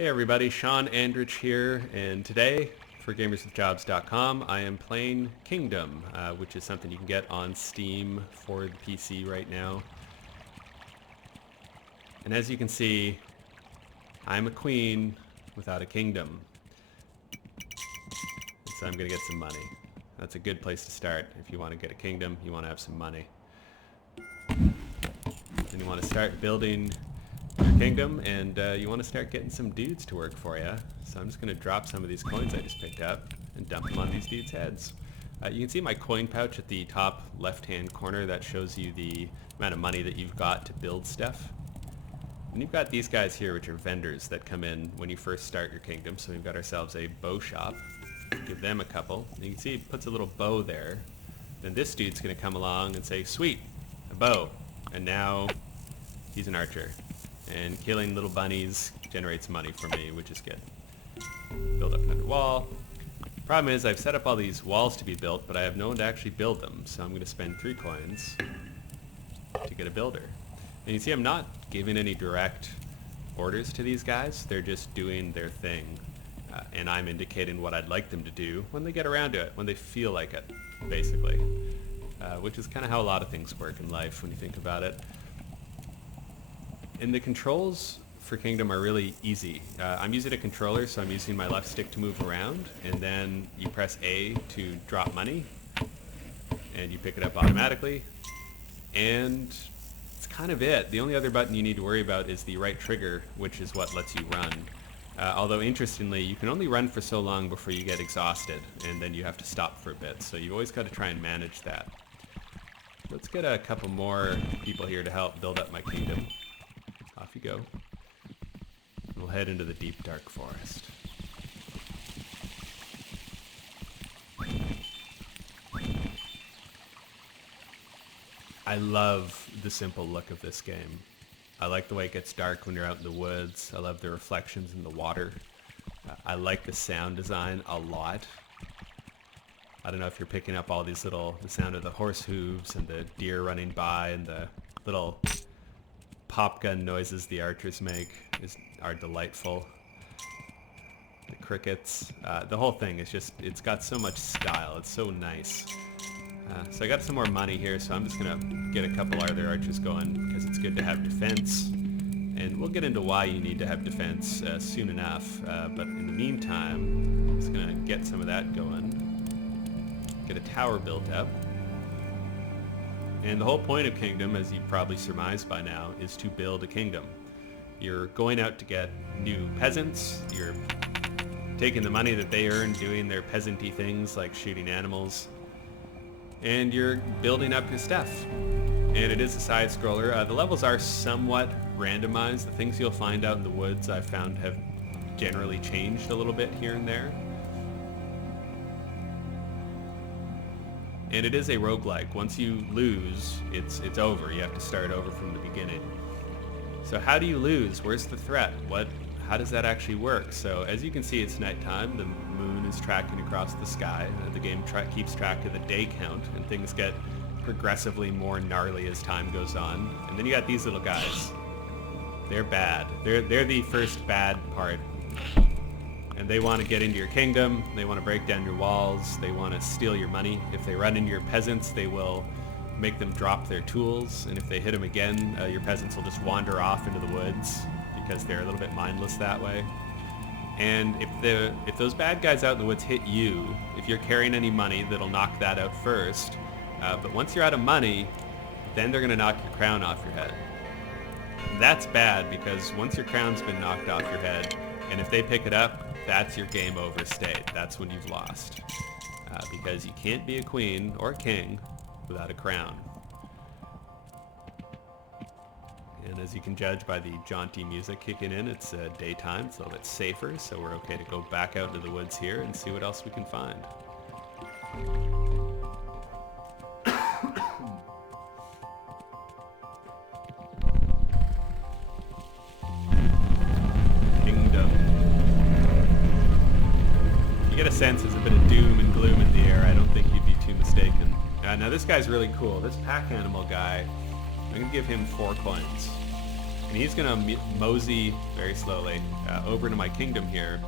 Hey everybody, Shawn Andrich here, and today for gamerswithjobs.com I am playing Kingdom, which is something you can get on Steam for the PC right now. And as you can see, I'm a queen without a kingdom. So I'm going to get some money. That's a good place to start. If you want to get a kingdom, you want to have some money. And you want to start building your kingdom, and you want to start getting some dudes to work for you. So I'm just going to drop some of these coins I just picked up and dump them on these dudes' heads. You can see my coin pouch at the top left-hand corner. That shows you the amount of money that you've got to build stuff. And you've got these guys here, which are vendors that come in when you first start your kingdom. So we've got ourselves a bow shop. Give them a couple. And you can see it puts a little bow there. Then this dude's going to come along and say, sweet, a bow. And now he's an archer. And killing little bunnies generates money for me, which is good. Build up another wall. Problem is, I've set up all these walls to be built, but I have no one to actually build them. So I'm going to spend 3 coins to get a builder. And you see, I'm not giving any direct orders to these guys. They're just doing their thing. And I'm indicating what I'd like them to do when they get around to it, when they feel like it, basically. Which is kind of how a lot of things work in life when you think about it. And the controls for Kingdom are really easy. I'm using a controller, so I'm using my left stick to move around, and then you press A to drop money, and you pick it up automatically, and it's kind of it. The only other button you need to worry about is the right trigger, which is what lets you run. Although interestingly, you can only run for so long before you get exhausted, and then you have to stop for a bit, so you've always got to try and manage that. Let's get a couple more people here to help build up my kingdom. Off you go. We'll head into the deep, dark forest. I love the simple look of this game. I like the way it gets dark when you're out in the woods. I love the reflections in the water. I like the sound design a lot. I don't know if you're picking up all these the sound of the horse hooves and the deer running by and the little pop gun noises the archers make are delightful. The crickets, the whole thing is just, it's got so much style. It's so nice. So I got some more money here, so I'm just going to get a couple other archers going because it's good to have defense. And we'll get into why you need to have defense soon enough. But in the meantime, I'm just going to get some of that going. Get a tower built up. And the whole point of Kingdom, as you probably surmised by now, is to build a kingdom. You're going out to get new peasants, you're taking the money that they earn doing their peasant-y things like shooting animals, and you're building up your stuff. And it is a side-scroller. The levels are somewhat randomized. The things you'll find out in the woods I've found have generally changed a little bit here and there. And it is a roguelike. Once you lose, it's over. You have to start over from the beginning. So how do you lose? Where's the threat? How does that actually work? So as you can see, it's nighttime. The moon is tracking across the sky. The game keeps track of the day count, and things get progressively more gnarly as time goes on. And then you got these little guys. They're bad. They're the first bad part. And they want to get into your kingdom, they want to break down your walls, they want to steal your money. If they run into your peasants, they will make them drop their tools, and if they hit them again, your peasants will just wander off into the woods because they're a little bit mindless that way. And if those bad guys out in the woods hit you, if you're carrying any money, that'll knock that out first. But once you're out of money, then they're going to knock your crown off your head. That's bad because once your crown's been knocked off your head, and if they pick it up, that's your game over state. That's when you've lost. Because you can't be a queen or a king without a crown. And as you can judge by the jaunty music kicking in, it's daytime. It's a little bit safer, so we're okay to go back out into the woods here and see what else we can find. Get a sense there's a bit of doom and gloom in the air. I don't think you'd be too mistaken. Now this guy's really cool. This pack animal guy, I'm going to give him 4 coins. And he's going to mosey very slowly over to my kingdom here,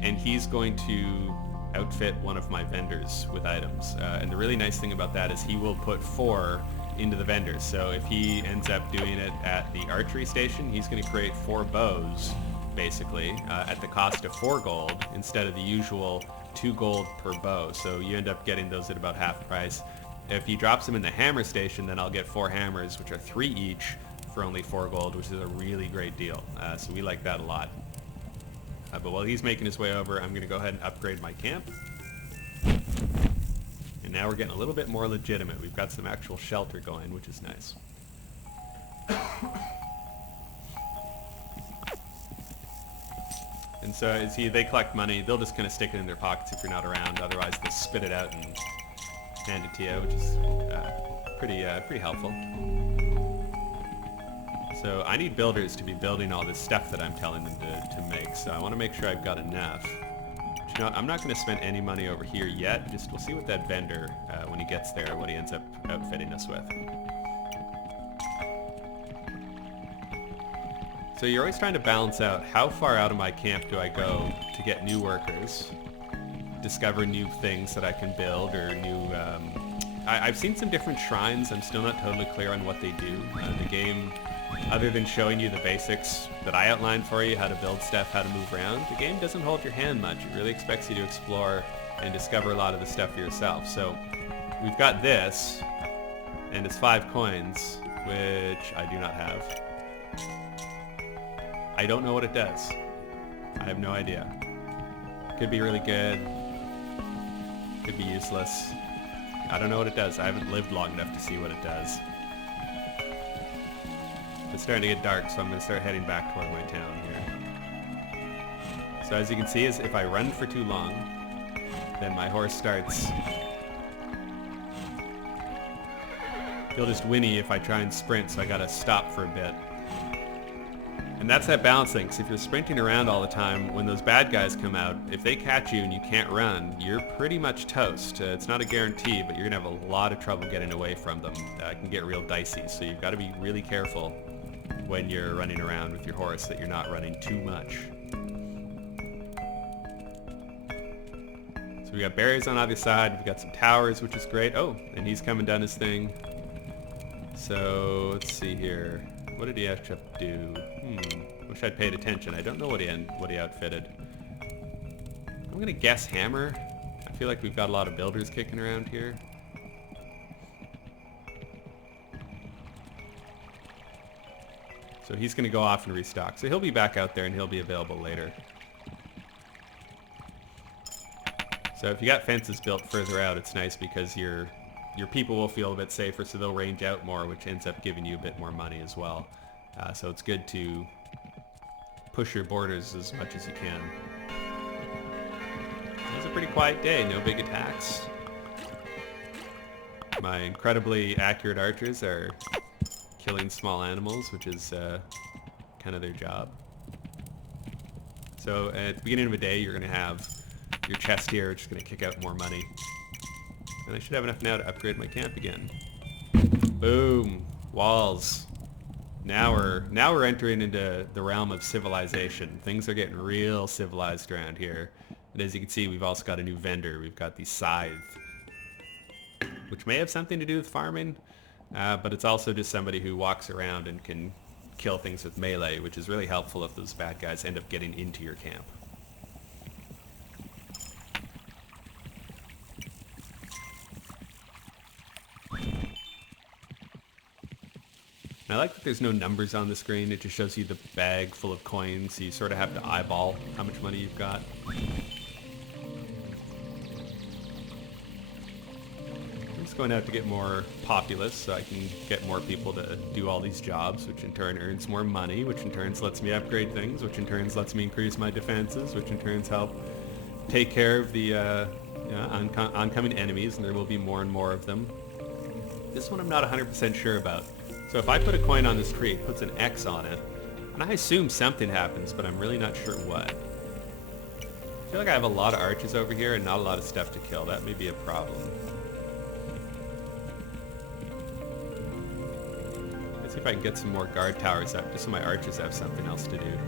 and he's going to outfit one of my vendors with items. And the really nice thing about that is he will put 4 into the vendors. So if he ends up doing it at the archery station, he's going to create 4 bows, basically, at the cost of 4 gold instead of the usual 2 gold per bow. So you end up getting those at about half price. If he drops them in the hammer station, then I'll get 4 hammers, which are 3 each for only 4 gold, which is a really great deal. So we like that a lot. But while he's making his way over, I'm going to go ahead and upgrade my camp. And now we're getting a little bit more legitimate. We've got some actual shelter going, which is nice. And so as they collect money, they'll just kind of stick it in their pockets if you're not around. Otherwise, they'll spit it out and hand it to you, which is pretty helpful. So I need builders to be building all this stuff that I'm telling them to make. So I want to make sure I've got enough. But, you know, I'm not going to spend any money over here yet. Just we'll see what that vendor, when he gets there, what he ends up outfitting us with. So you're always trying to balance out how far out of my camp do I go to get new workers, discover new things that I can build, or new... I've seen some different shrines. I'm still not totally clear on what they do. The game, other than showing you the basics that I outlined for you, how to build stuff, how to move around, the game doesn't hold your hand much. It really expects you to explore and discover a lot of the stuff for yourself. So we've got this, and it's 5 coins, which I do not have. I don't know what it does. I have no idea. Could be really good. Could be useless. I don't know what it does. I haven't lived long enough to see what it does. It's starting to get dark, so I'm going to start heading back toward my town here. So as you can see, is if I run for too long, then my horse starts... He'll just whinny if I try and sprint, so I gotta stop for a bit. And that's that balance thing, because if you're sprinting around all the time, when those bad guys come out, if they catch you and you can't run, you're pretty much toast. It's not a guarantee, but you're going to have a lot of trouble getting away from them. It can get real dicey, so you've got to be really careful when you're running around with your horse that you're not running too much. So we got barriers on either side, we've got some towers, which is great. Oh, and he's coming down his thing. So, let's see here. What did he actually do? Wish I'd paid attention. I don't know what he outfitted. I'm going to guess hammer. I feel like we've got a lot of builders kicking around here. So he's going to go off and restock. So he'll be back out there and he'll be available later. So if you got fences built further out, it's nice because your people will feel a bit safer, so they'll range out more, which ends up giving you a bit more money as well. So it's good to push your borders as much as you can. It was a pretty quiet day, no big attacks. My incredibly accurate archers are killing small animals, which is kind of their job. So at the beginning of a day, you're going to have your chest here, which is going to kick out more money. And I should have enough now to upgrade my camp again. Boom! Walls. Now we're entering into the realm of civilization. Things are getting real civilized around here. And as you can see, we've also got a new vendor. We've got the scythe, which may have something to do with farming, but it's also just somebody who walks around and can kill things with melee, which is really helpful if those bad guys end up getting into your camp. And I like that there's no numbers on the screen. It just shows you the bag full of coins, so you sort of have to eyeball how much money you've got. I'm just going out to get more populace so I can get more people to do all these jobs, which in turn earns more money, which in turn lets me upgrade things, which in turn lets me increase my defenses, which in turn help take care of the oncoming enemies, and there will be more and more of them. This one I'm not 100% sure about. So if I put a coin on this tree, it puts an X on it, and I assume something happens, but I'm really not sure what. I feel like I have a lot of archers over here and not a lot of stuff to kill. That may be a problem. See if I can get some more guard towers up, just so my archers have something else to do.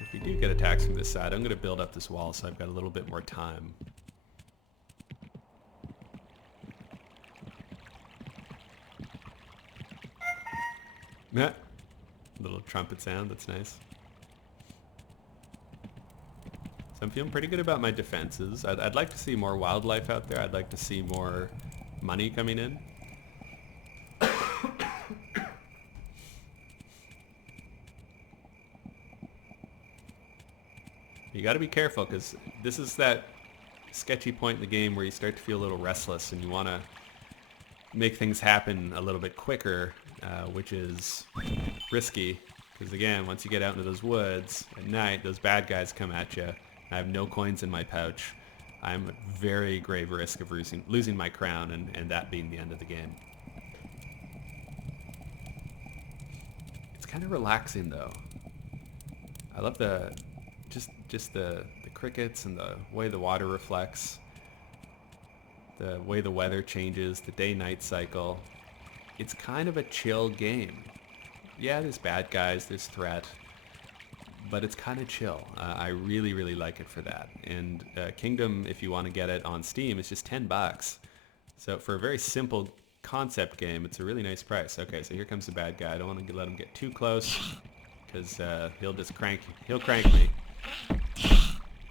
If we do get attacks from this side, I'm going to build up this wall so I've got a little bit more time. Yeah. Little trumpet sound, that's nice. So I'm feeling pretty good about my defenses. I'd like to see more wildlife out there. I'd like to see more money coming in. You got to be careful, because this is that sketchy point in the game where you start to feel a little restless and you want to make things happen a little bit quicker, which is risky. Because again, once you get out into those woods at night, those bad guys come at you. I have no coins in my pouch. I'm at very grave risk of losing my crown and that being the end of the game. It's kind of relaxing though. I love the just the crickets and the way the water reflects, the way the weather changes, the day-night cycle. It's kind of a chill game. Yeah, there's bad guys, there's threat, but it's kind of chill. I really, really like it for that. And Kingdom, if you want to get it on Steam, is just $10. So for a very simple concept game, it's a really nice price. Okay, so here comes the bad guy. I don't want to let him get too close, because he'll crank me.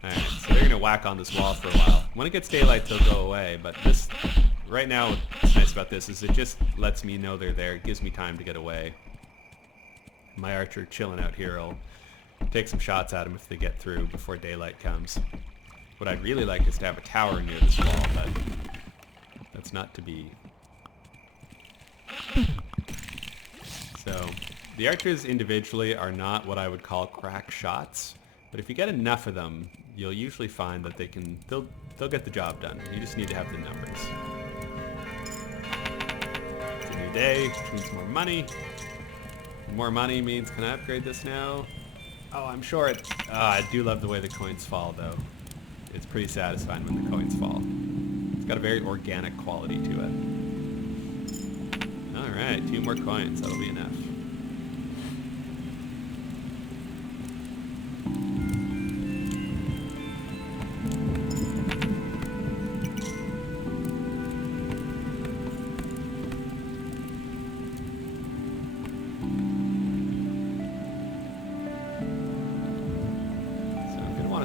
Alright, so they're going to whack on this wall for a while. When it gets daylight, they'll go away, but this, right now, what's nice about this is it just lets me know they're there. It gives me time to get away. My archer chilling out here will take some shots at them if they get through before daylight comes. What I'd really like is to have a tower near this wall, but that's not to be. So the archers individually are not what I would call crack shots, but if you get enough of them, you'll usually find that they'll get the job done. You just need to have the numbers. It's a new day, which means more money. More money means, can I upgrade this now? Oh, I'm short. I do love the way the coins fall, though. It's pretty satisfying when the coins fall. It's got a very organic quality to it. Alright, 2 more coins. That'll be enough.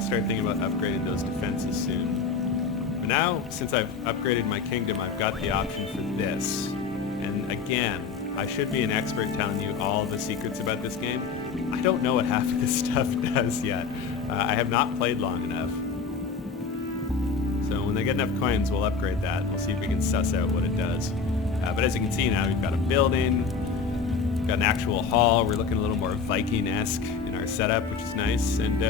Start thinking about upgrading those defenses soon. But now, since I've upgraded my kingdom, I've got the option for this. And again, I should be an expert telling you all the secrets about this game. I don't know what half of this stuff does yet. I have not played long enough. So when they get enough coins, we'll upgrade that. We'll see if we can suss out what it does. But as you can see now, we've got a building, we've got an actual hall. We're looking a little more Viking-esque in our setup, which is nice. And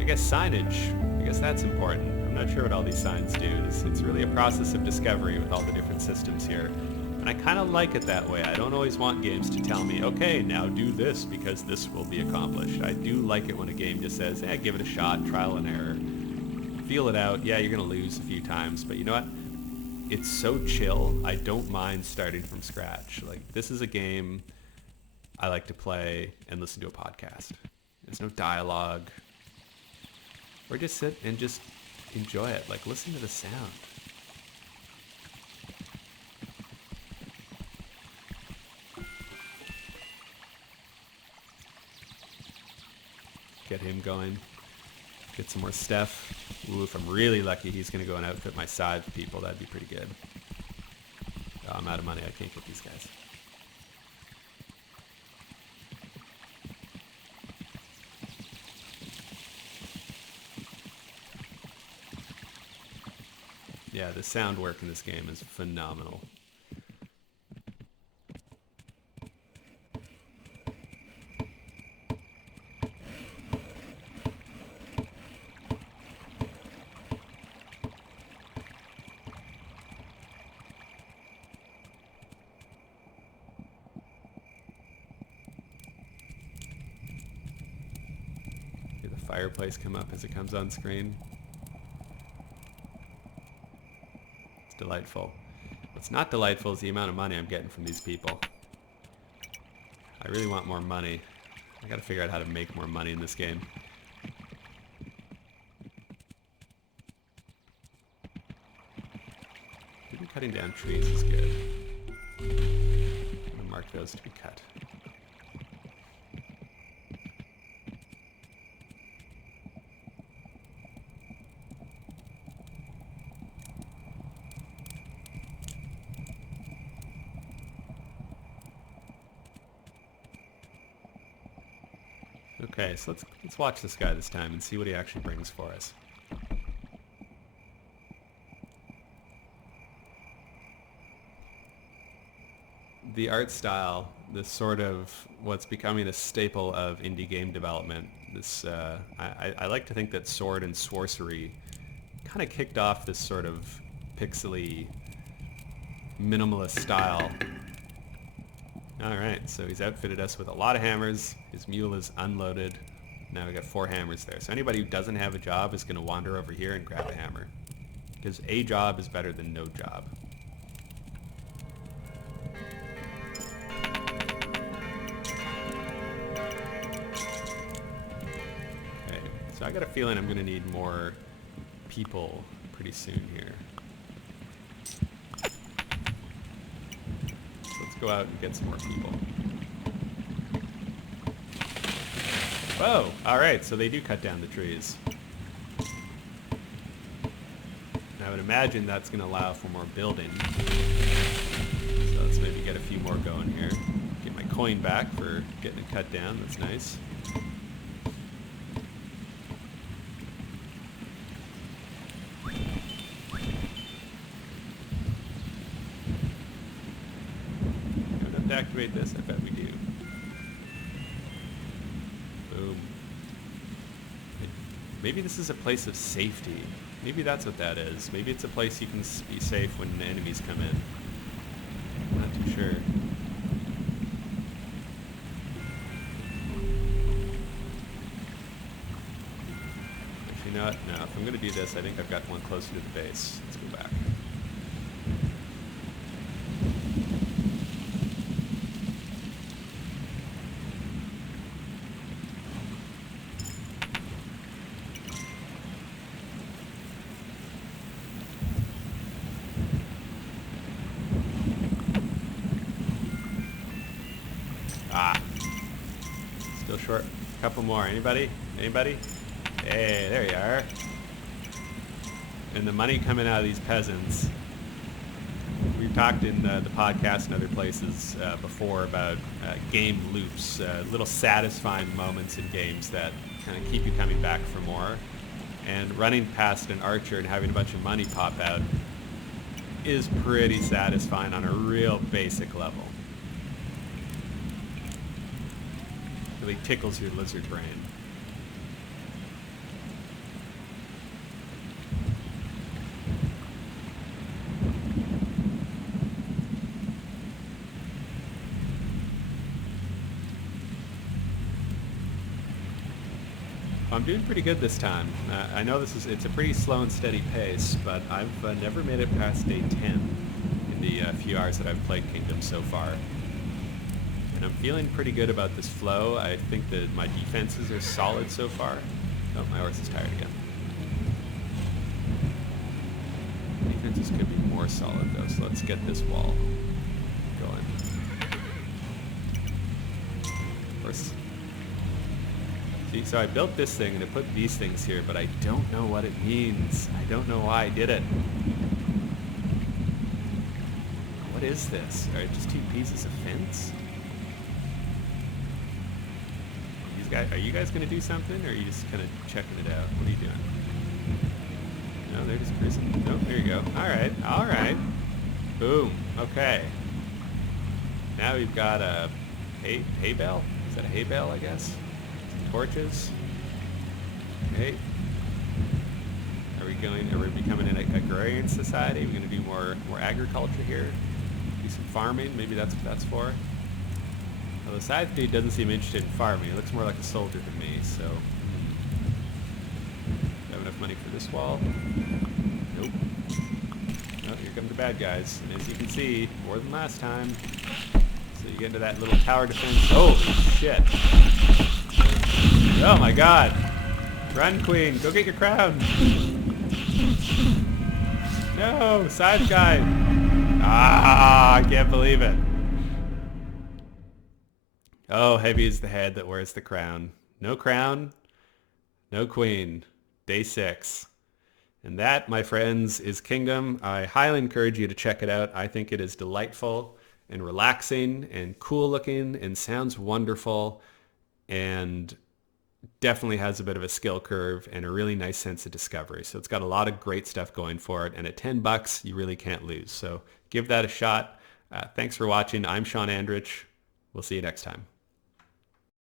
I guess signage, I guess that's important. I'm not sure what all these signs do. It's really a process of discovery with all the different systems here. And I kind of like it that way. I don't always want games to tell me, okay, now do this because this will be accomplished. I do like it when a game just says, hey, give it a shot, trial and error. Feel it out. Yeah, you're going to lose a few times, but you know what? It's so chill. I don't mind starting from scratch. Like, this is a game I like to play and listen to a podcast. There's no dialogue. Or just sit and just enjoy it. Like, listen to the sound. Get him going. Get some more stuff. Ooh, if I'm really lucky, he's going to go and outfit my side people. That'd be pretty good. Oh, I'm out of money. I can't get these guys. Yeah, the sound work in this game is phenomenal. fireplace come up as it comes on screen. It's delightful. What's not delightful is the amount of money I'm getting from these people. I really want more money. I gotta figure out how to make more money in this game. Maybe cutting down trees is good. I'm gonna mark those to be cut. Okay, so let's watch this guy this time and see what he actually brings for us. The art style, this sort of what's becoming a staple of indie game development. This I like to think that Sword and Sorcery kind of kicked off this sort of pixely minimalist style. Alright, so he's outfitted us with a lot of hammers. His mule is unloaded. Now we got 4 hammers there. So anybody who doesn't have a job is going to wander over here and grab a hammer. Because a job is better than no job. Okay, so I got a feeling I'm going to need more people pretty soon here. Go out and get some more people. Whoa! Alright, so they do cut down the trees. And I would imagine that's going to allow for more building. So let's maybe get a few more going here. Get my coin back for getting it cut down. That's nice. Activate this? I bet we do. Boom. Maybe this is a place of safety. Maybe that's what that is. Maybe it's a place you can be safe when the enemies come in. I'm not too sure. Actually, you know what? No, if I'm going to do this, I think I've got one closer to the base. Let's go back. Still short. A couple more. Anybody? Anybody? Hey, there you are. And the money coming out of these peasants. We've talked in the podcast and other places before about game loops, little satisfying moments in games that kind of keep you coming back for more. And running past an archer and having a bunch of money pop out is pretty satisfying on a real basic level. Really tickles your lizard brain. I'm doing pretty good this time. I know it's a pretty slow and steady pace, but I've never made it past day 10 in the few hours that I've played Kingdom so far. And I'm feeling pretty good about this flow. I think that my defenses are solid so far. Oh, my horse is tired again. Defenses could be more solid though, so let's get this wall going. Of course. See, so I built this thing and I put these things here, but I don't know what it means. I don't know why I did it. What is this? Are it just 2 pieces of fence? Are you guys going to do something, or are you just kind of checking it out? What are you doing? No, they're just cruising. Oh, there you go. Alright, alright. Boom. Okay. Now we've got a hay bale? Is that a hay bale, I guess? Some torches. Okay. Are we becoming an agrarian society? Are we going to do more agriculture here? Do some farming? Maybe that's what that's for? Well, the side dude doesn't seem interested in farming. He looks more like a soldier to me, so... Do I have enough money for this wall? Nope. Oh, here come the bad guys. And as you can see, more than last time. So you get into that little tower defense. Holy shit. Oh my god. Run, queen. Go get your crown. No, side guy. Ah, I can't believe it. Oh, heavy is the head that wears the crown. No crown, no queen. Day 6. And that, my friends, is Kingdom. I highly encourage you to check it out. I think it is delightful and relaxing and cool looking and sounds wonderful and definitely has a bit of a skill curve and a really nice sense of discovery. So it's got a lot of great stuff going for it. And at $10, you really can't lose. So give that a shot. Thanks for watching. I'm Shawn Andrich. We'll see you next time.